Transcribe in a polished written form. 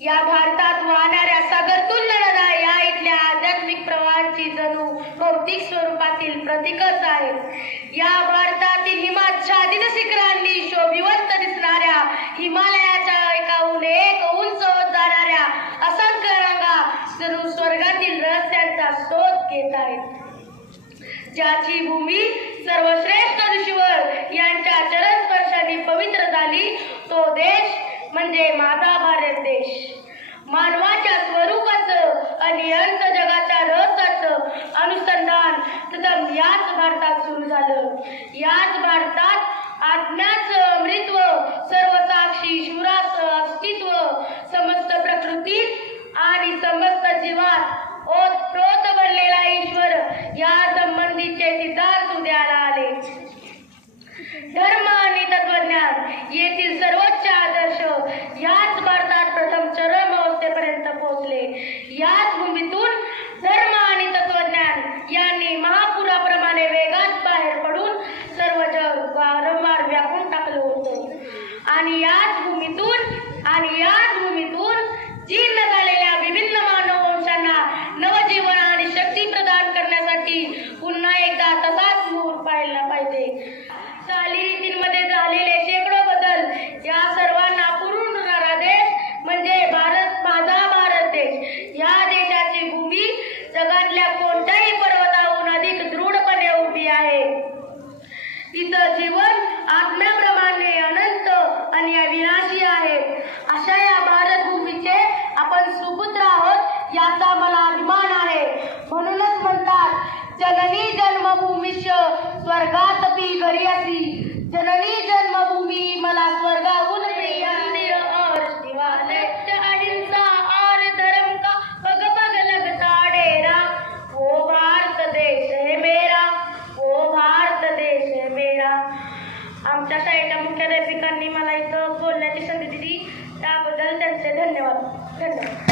या भारतात वाहणाऱ्या सागरतुल्य नद्या या इथल्या आध्यात्मिक प्रवाहांची जणू भौतिक स्वरूपातील प्रतीकच आहेत। या भारतातील हिमाच्छादित शिखरांनी शोभिवंत दिसणाऱ्या हिमालयाच्या एकाहून एक उंच होत जाणाऱ्या असंख्य रांगा जणू स्वर्गातील रहस्यांचा शोध घेत आहेत। ज्याची भूमी सर्वश्रेष्ठ ऋषीवर यांच्या चरणस्पर्शाने पवित्र झाली तो देश म्हणजे माझा भारत देश। मानवाच्या स्वरूपाचं आणि अंत जगाच्या रहस्याचं अनुसंधान प्रथम याच भारतात सुरू झालं। याच भारतात आत्म्याचं अमृतत्व, सर्वसाक्षी शिवराचं अस्तित्व, समस्त प्रकृती आणि समस्त जीवात ओतप्रोत बनलेला ईश्वर या संबंधीचे सिद्धांत उदयाला आले। धर्म आणि तत्वज्ञान येथील सर्वोच्च आदर्श याच भारतात प्रथम चरम अवस्थेपर्यंत पोहोचले। याच भूमीतून धर्म आणि तत्वज्ञान यांनी महापुराप्रमाणे वेगात बाहेर पडून सर्व जग वारंवार व्यापून टाकलं होतं। आणि याच भूमीतून जीर्ण झालेल्या विभिन्न मानववंशांना नवजीवन आणि शक्ती प्रदान करण्यासाठी पुन्हा एकदा तसाच मुहूर्त पाहायला पाहिजे। चालीरीतींमध्ये झालेले शेकडो बदल या सर्वांना पुरवणारा देश म्हणजे भारत, माझा भारत देश। या देशाची भूमी जगातल्या कोणत्याही पर्वताहून अधिक दृढपणे उभी आहे। तिचं जीवन आत्म्याप्रमाणे अनंत आणि अविनाशी आहे। अशा या भारत भूमीचे आपण सुपुत्र आहोत याचा मला अभिमान आहे। म्हणूनच म्हणतात जननी जन्मभूमीश स्वर्गातपि घरी असी, जननी जन्मभूमी मला स्वर्गाहून प्रिय। और शिवालय अहिंसा और धर्म का पग पग लगता डेरा, वो भारत देश है मेरा, वो भारत देश है मेरा। आमच्या शाळेच्या मुख्याध्यापिकांनी मला इथं बोलण्याची संधी दिली त्याबद्दल त्यांचे धन्यवाद।